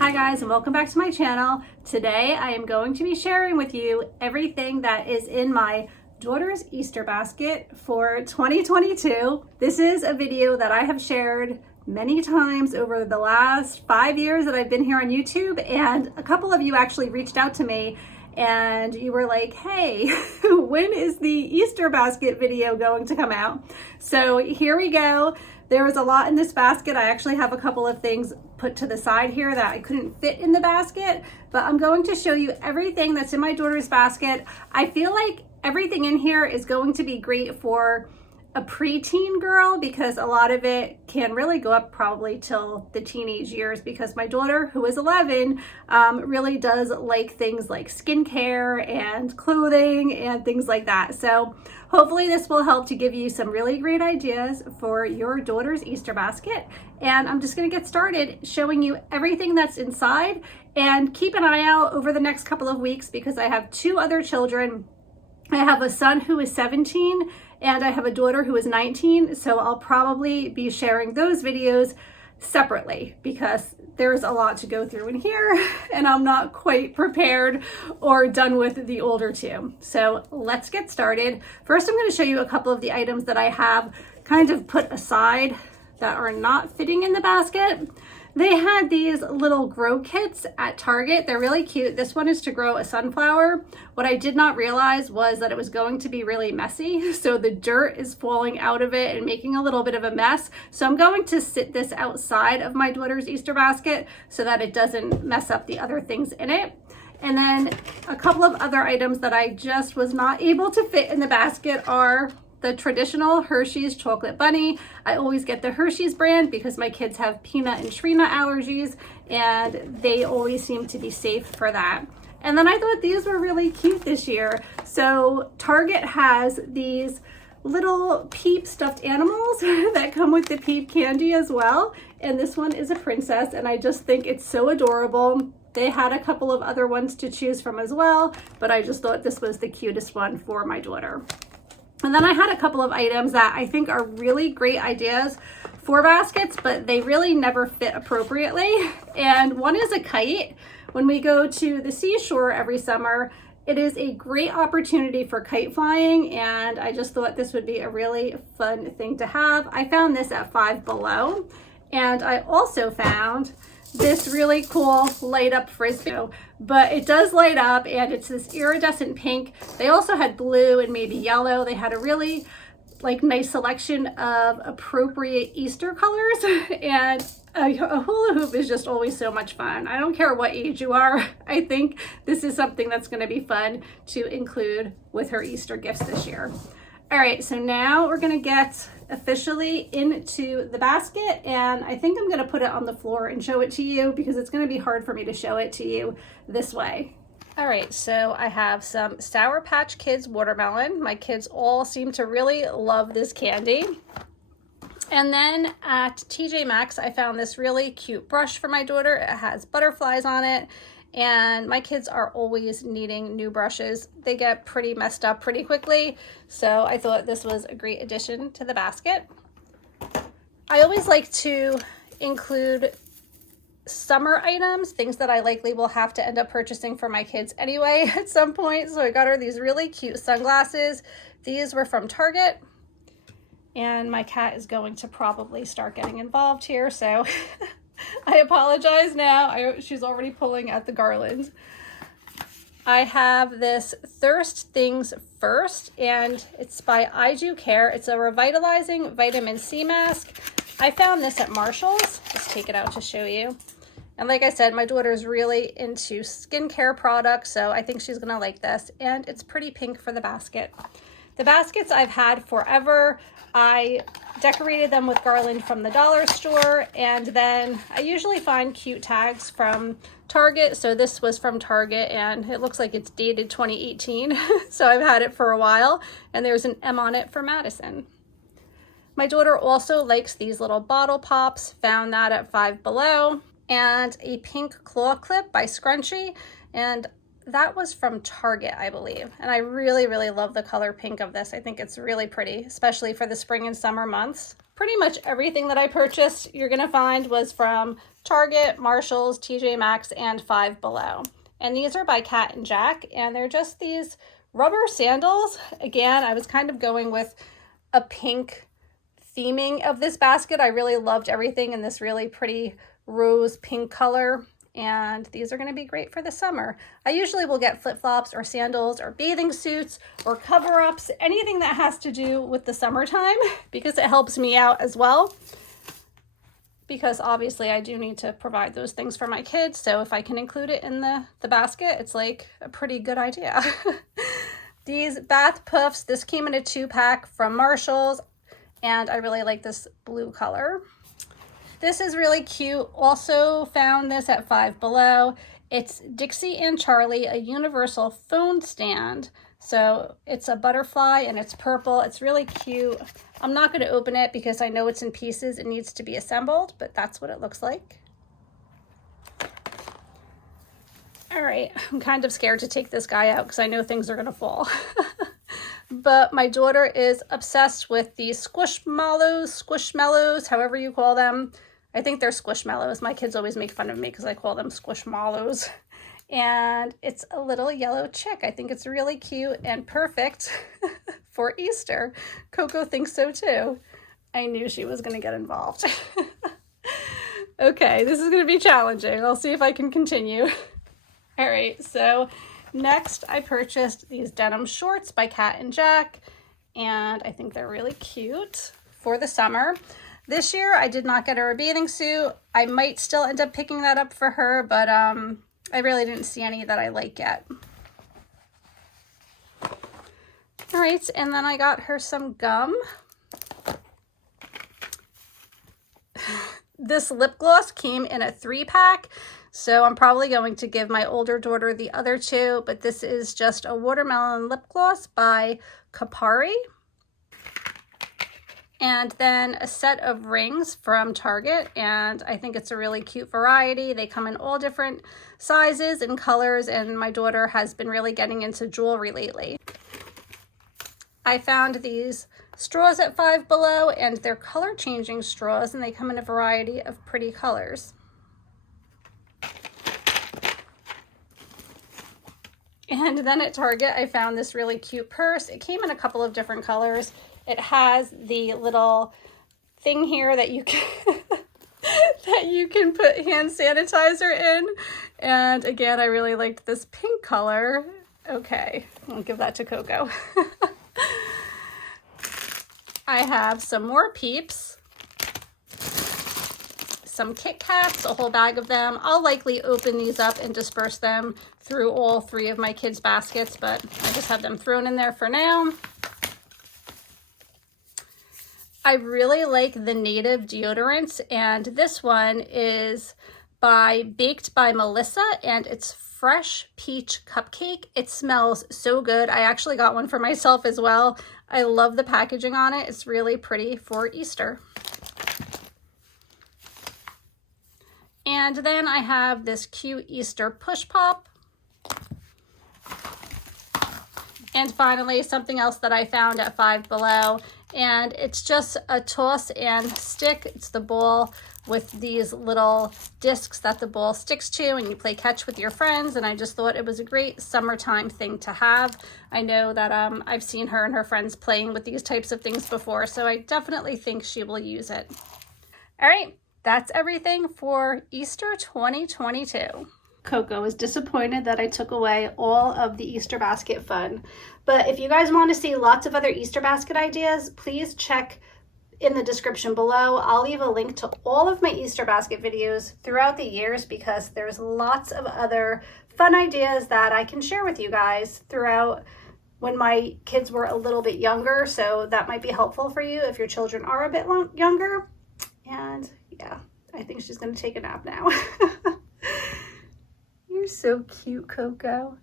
Hi guys, and welcome back to my channel. Today I am going to be sharing with you everything that is in my daughter's Easter basket for 2022. This is a video that I have shared many times over the last 5 years that I've been here on YouTube, and a couple of you actually reached out to me and you were like, hey, when is the Easter basket video going to come out? So here we go. There was a lot in this basket. I actually have a couple of things put to the side here that I couldn't fit in the basket, but I'm going to show you everything that's in my daughter's basket. I feel like everything in here is going to be great for a preteen girl because a lot of it can really go up probably till the teenage years, because my daughter, who is 11, really does like things like skincare and clothing and things like that. So hopefully this will help to give you some really great ideas for your daughter's Easter basket. And I'm just going to get started showing you everything that's inside, and keep an eye out over the next couple of weeks because I have two other children. I have a son who is 17 and I have a daughter who is 19, so I'll probably be sharing those videos separately because there's a lot to go through in here and I'm not quite prepared or done with the older two. So let's get started. First, I'm going to show you a couple of the items that I have kind of put aside that are not fitting in the basket. They had these little grow kits at Target. They're really cute. This one is to grow a sunflower. What I did not realize was that it was going to be really messy. So the dirt is falling out of it and making a little bit of a mess. So I'm going to sit this outside of my daughter's Easter basket so that it doesn't mess up the other things in it. And then a couple of other items that I just was not able to fit in the basket are the traditional Hershey's chocolate bunny. I always get the Hershey's brand because my kids have peanut and tree nut allergies and they always seem to be safe for that. And then I thought these were really cute this year. So Target has these little Peep stuffed animals that come with the Peep candy as well. And this one is a princess and I just think it's so adorable. They had a couple of other ones to choose from as well, but I just thought this was the cutest one for my daughter. And then I had a couple of items that I think are really great ideas for baskets, but they really never fit appropriately. And one is a kite. When we go to the seashore every summer, it is a great opportunity for kite flying, and I just thought this would be a really fun thing to have. I found this at Five Below, and I also found this really cool light up frisbee, but it does light up and it's this iridescent pink. They also had blue and maybe yellow. They had a really nice selection of appropriate Easter colors, and a hula hoop is just always so much fun. I don't care what age you are. I think this is something that's going to be fun to include with her Easter gifts this year. All right, so now we're gonna get officially into the basket, and I think I'm gonna put it on the floor and show it to you because it's gonna be hard for me to show it to you this way. All right, so I have some Sour Patch Kids watermelon. My kids all seem to really love this candy. And then at TJ Maxx, I found this really cute brush for my daughter. It has butterflies on it. And my kids are always needing new brushes. They get pretty messed up pretty quickly, so I thought this was a great addition to the basket. I always like to include summer items, things that I likely will have to end up purchasing for my kids anyway at some point. So I got her these really cute sunglasses. These were from Target, and my cat is going to probably start getting involved here, so I apologize now. She's already pulling at the garland. I have this Thirst Things First, and it's by I Do Care. It's a revitalizing vitamin C mask. I found this at Marshall's. Just take it out to show you. And like I said, my daughter's really into skincare products, so I think she's gonna like this. And it's pretty pink for the basket. The baskets I've had forever. I decorated them with garland from the dollar store, and then I usually find cute tags from Target. So this was from Target and it looks like it's dated 2018. So I've had it for a while, and there's an M on it for Madison. My daughter also likes these little bottle pops, found that at Five Below, and a pink claw clip by Scrunchie, and that was from Target, I believe. And I really, really love the color pink of this. I think it's really pretty, especially for the spring and summer months. pretty much everything that I purchased you're gonna find was from Target, Marshalls, TJ Maxx, and Five Below. And these are by Cat and Jack, and they're just these rubber sandals. Again, I was kind of going with a pink theming of this basket. I really loved everything in this really pretty rose pink color, and these are going to be great for the summer. I usually will get flip-flops or sandals or bathing suits or cover-ups, anything that has to do with the summertime, because it helps me out as well. Because obviously I do need to provide those things for my kids, so if I can include it in the basket, it's like a pretty good idea. These bath puffs, this came in a 2-pack from Marshalls, and I really like this blue color. This is really cute. Also found this at Five Below. It's Dixie and Charlie, a universal phone stand. So it's a butterfly and it's purple. It's really cute. I'm not going to open it because I know it's in pieces. It needs to be assembled, but that's what it looks like. All right, I'm kind of scared to take this guy out because I know things are going to fall. But my daughter is obsessed with these squishmallows, however you call them. I think they're squishmallows. My kids always make fun of me because I call them squishmallows. And it's a little yellow chick. I think it's really cute and perfect for Easter. Coco thinks so too. I knew she was going to get involved. Okay, this is going to be challenging. I'll see if I can continue. All right, so next I purchased these denim shorts by Cat and Jack, and I think they're really cute for the summer. This year I did not get her a bathing suit. I might still end up picking that up for her, but I really didn't see any that I like yet. All right, and then I got her some gum. This lip gloss came in a 3-pack, so I'm probably going to give my older daughter the other 2, but this is just a watermelon lip gloss by Kapari. And then a set of rings from Target, and I think it's a really cute variety. They come in all different sizes and colors, and my daughter has been really getting into jewelry lately. I found these straws at Five Below, and they're color changing straws, and they come in a variety of pretty colors. And then at Target, I found this really cute purse. It came in a couple of different colors. It has the little thing here that you can that you can put hand sanitizer in. And again, I really liked this pink color. Okay, I'll give that to Coco. I have some more Peeps, some Kit Kats, a whole bag of them. I'll likely open these up and disperse them through all 3 of my kids' baskets, but I just have them thrown in there for now. I really like the Native deodorants, and this one is by Baked by Melissa, and it's Fresh Peach Cupcake. It smells so good. I actually got one for myself as well. I love the packaging on it. It's really pretty for Easter. And then I have this cute Easter push pop. And finally, something else that I found at Five Below, and it's just a toss and stick. It's the ball with these little discs that the ball sticks to, and you play catch with your friends, and I just thought it was a great summertime thing to have. I know that I've seen her and her friends playing with these types of things before, so I definitely think she will use it. All right, that's everything for Easter 2022. Coco is disappointed that I took away all of the Easter basket fun. But if you guys want to see lots of other Easter basket ideas, please check in the description below. I'll leave a link to all of my Easter basket videos throughout the years because there's lots of other fun ideas that I can share with you guys throughout when my kids were a little bit younger. So that might be helpful for you if your children are a bit younger. And yeah, I think she's going to take a nap now. You're so cute, Coco.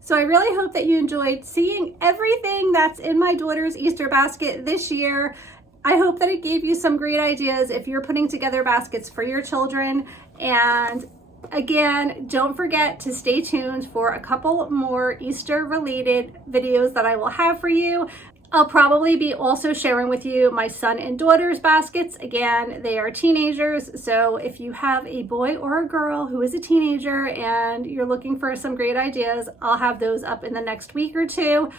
So I really hope that you enjoyed seeing everything that's in my daughter's Easter basket this year. I hope that it gave you some great ideas if you're putting together baskets for your children. And again, don't forget to stay tuned for a couple more Easter related videos that I will have for you. I'll probably be also sharing with you my son and daughter's baskets. Again, they are teenagers, so if you have a boy or a girl who is a teenager and you're looking for some great ideas, I'll have those up in the next week or two.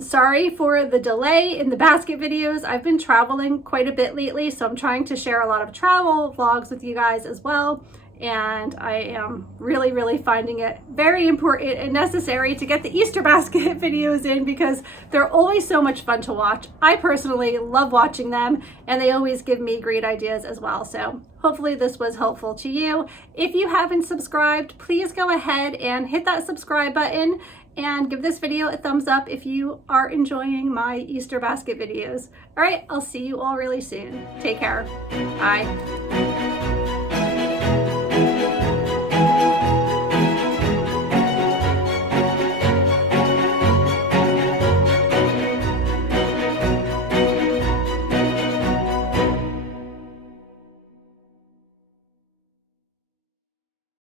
Sorry for the delay in the basket videos. I've been traveling quite a bit lately, so I'm trying to share a lot of travel vlogs with you guys as well. And I am really finding it very important and necessary to get the Easter basket videos in because they're always so much fun to watch. I personally love watching them, and they always give me great ideas as well. So hopefully this was helpful to you. If you haven't subscribed, please go ahead and hit that subscribe button and give this video a thumbs up if you are enjoying my Easter basket videos. All right, I'll see you all really soon. Take care. Bye.